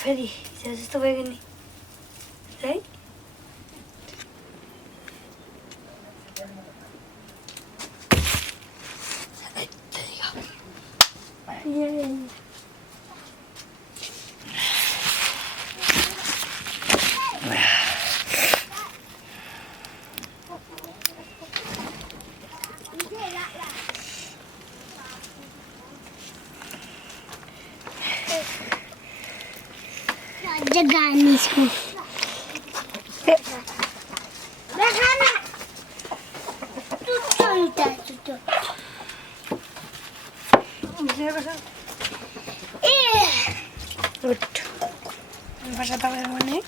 फेरि हिजो जस्तो भयो नि है जगानी इसको बहाना तू चलता तू उठ भाषा तपाईँ भने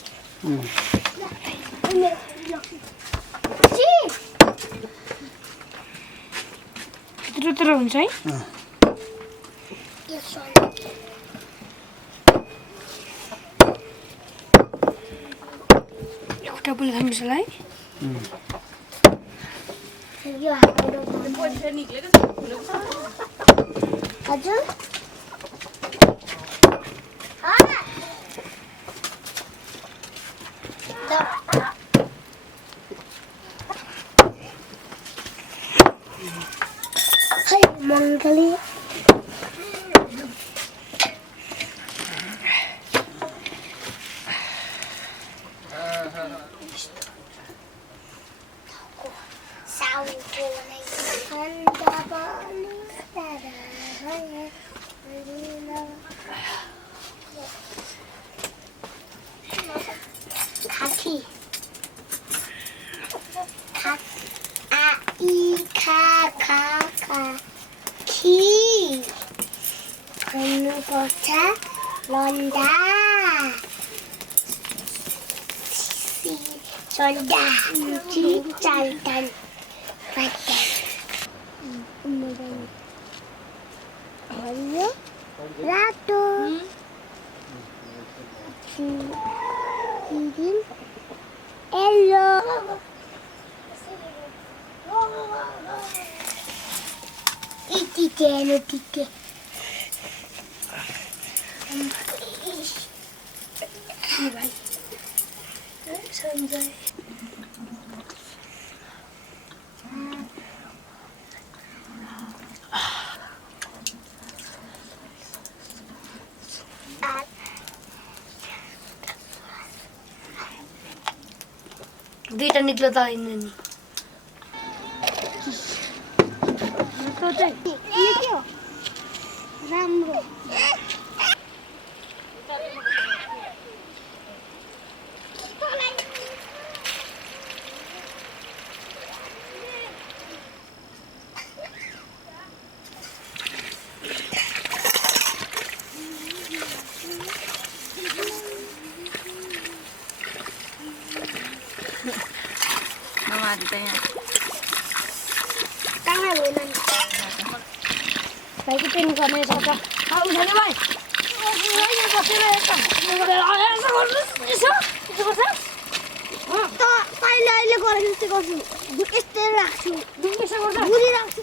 त्यत्रो हुन्छ है एउटा पनि खानुपर्छ हजुर Mangali Londa Sonda Cintan Paten Halo Ratu Cirin Hello Tike Sanjay दुईटा निक्लो त हैन नि त चाहिँ के हो राम्रो कहाँ गयो नानी भाइको पेन गर्ने छ त उठाउने भाइ बसेर यता पहिले अहिले गरेको जस्तै गर्छु यस्तै राख्छु यसो गर्दा बुढी राख्छु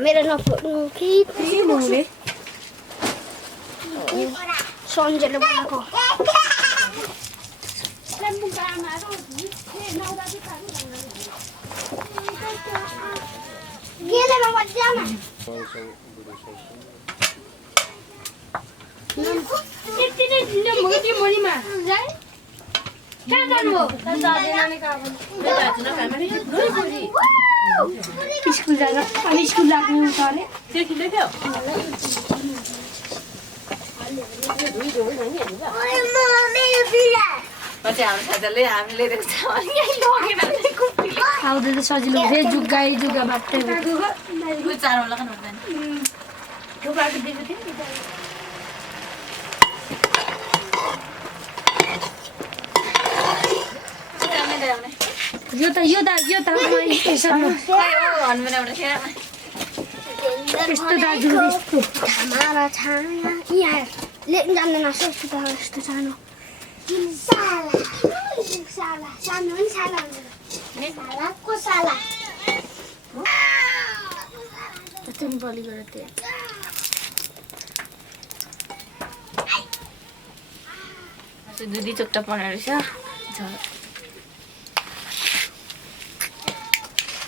मेरो नफोड्नु कि मोले सन्जेले बनाएको स्कुल जान अनि स्कुल लाग्नु पर्ने त्यो खिल्दै थियो पछि हाम्रो साथीले हामीले आउँदै त सजिलो हुँदै जुगा बाप्टे चारमा लगाउनु हुँदैन यो त यस्तो दाजु हमारा छाया यहाँ लेख्न जान्दैन यस्तो त यस्तो सानो साला सानो नि साला सालाको साला त्यस्तै बलि गरेर त्यो दुधी चोक्टा पर्ने रहेछ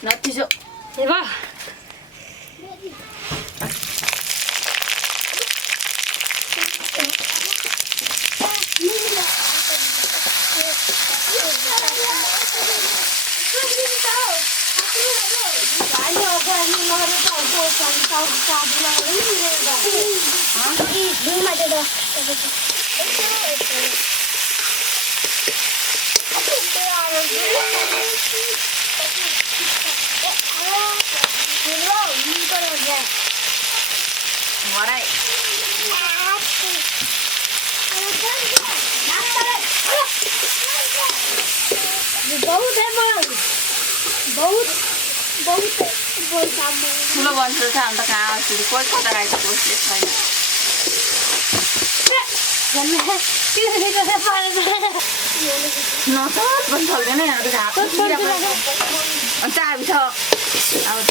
नतिजो ए बा Warai. बहुत है माल बहुत ठुलो बन्छु छ अन्त कहाँ आउँछु कोही कता गएको कोही छैन नसत पनि चल्दैन चाबी छ अब त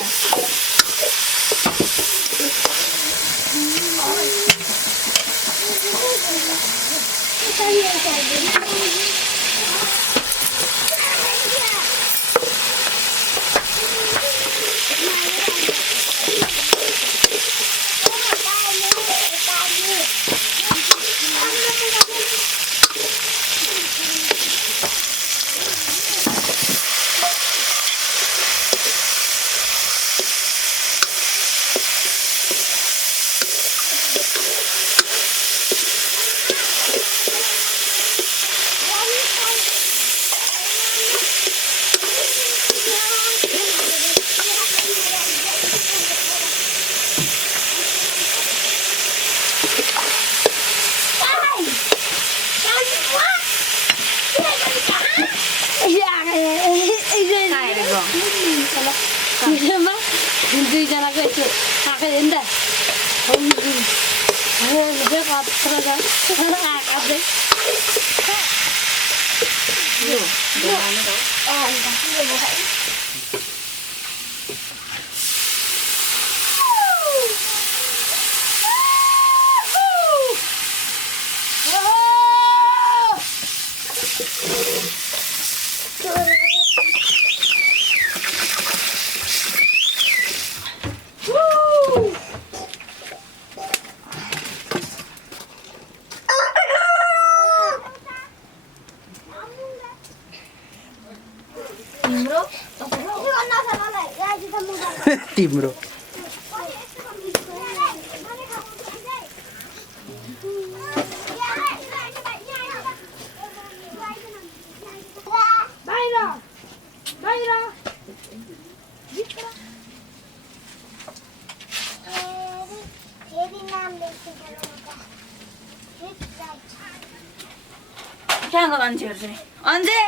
दुईजनाको यस्तो आएको नि त तिम्रो कहाँको मान्छेहरू चाहिँ अन्जे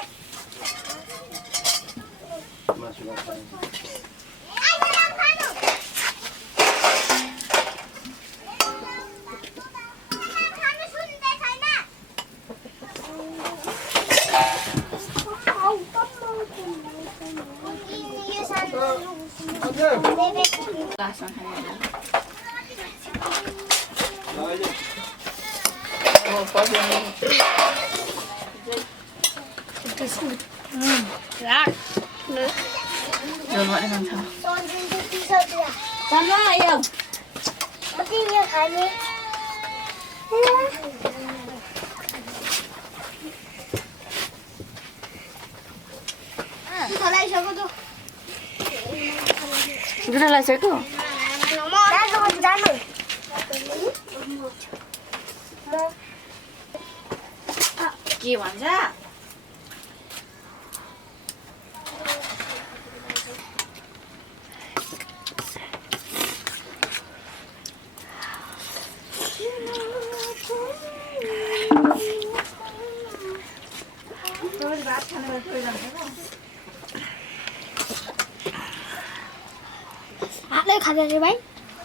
लास्टमा दुटा लागिसक्यो के भन्छ हातले खाँदै रे भाइ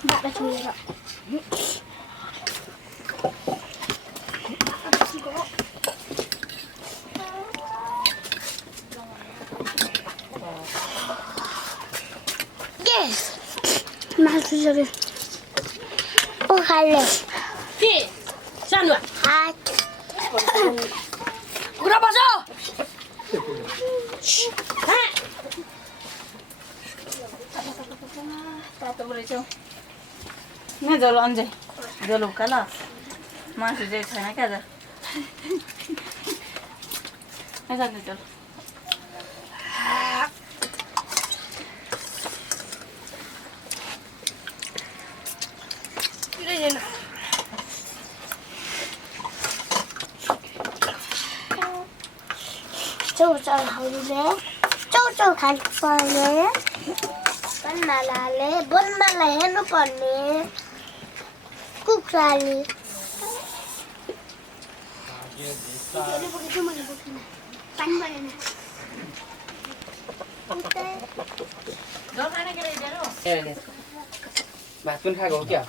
बाटो छोडेर मासु छोड्यो ओ खाले के सानो हात कुरा बस तातो रहेछौ न जलो अन्जे जलो उका ल मासु चाहिँ छैन क्या त जाने जलो चौचौहरूले चौचौ खानुपर्ने बनमालाले बनमाला हेर्नुपर्ने कुखुराले भात पनि खाएको हो क्या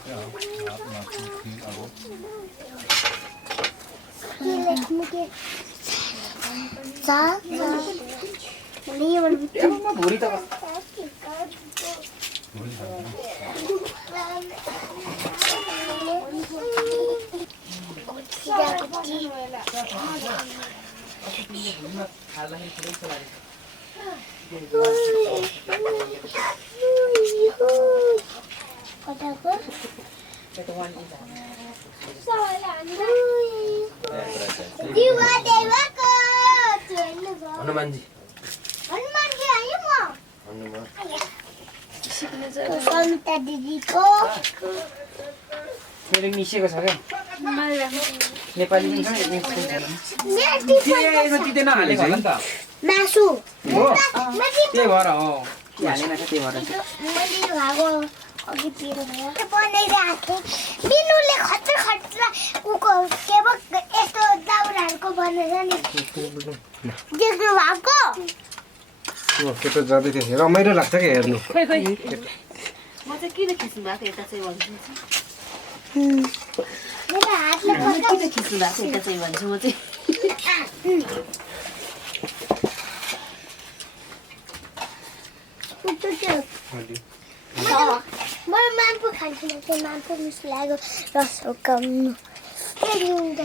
भुरी त हनुमानजी सन्ता दिदीको मेरो मिसिएको छ क्या नेपाली पनि छ तिते नहालेको होला नि त मासु हो त्यही भएर हो हालेन त्यही भएर अघि पिरो भयो बनाइरहेको थिएँ बिनुले खत्र खत्र उको के पो यस्तो दाउराहरूको भनेर नि देख्नु भएको केटो जाँदै थियो रमाइलो लाग्छ क्या हेर्नु खोइ खोइ म चाहिँ किन खिच्नु भएको यता चाहिँ भन्छु मेरो हातले किन खिच्नु भएको यता चाहिँ भन्छु म चाहिँ मान्छे त्यो म मान्छे खान्छु न त्यो मान्छे मिस लाग्यो रस उकाउनु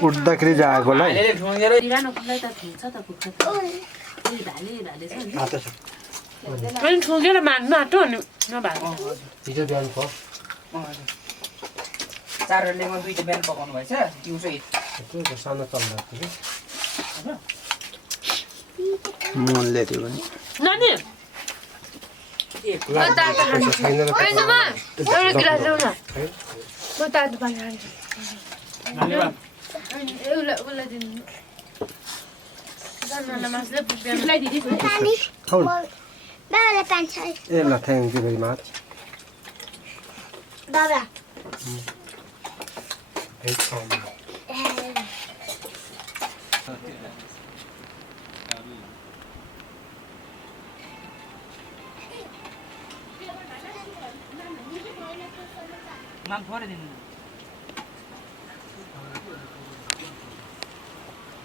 उठ्दाखेरि जाएको ल अहिले ठुङ्गेर बिरानो खुल्लै त थिन्छ त कुखुरा त भाले छ नि आएको छ अनि ठोकेर माग्नु आँटो अनि नभएको हिजो बिहान प 4 रलेमा 2 बिहान पकाउनु भएछ दिउँसो त्यो सानो चल्दा थियो मनले थियो भने नानी पैसा छैन र एउटा गिलास ल्याउ न म तातो पानी खान्छु उसलाई दिनु खाऊ न। बाबालाई पान्छ ए ल थ्याङ्क यू भेरी मच बाबा माग थोरै दिनु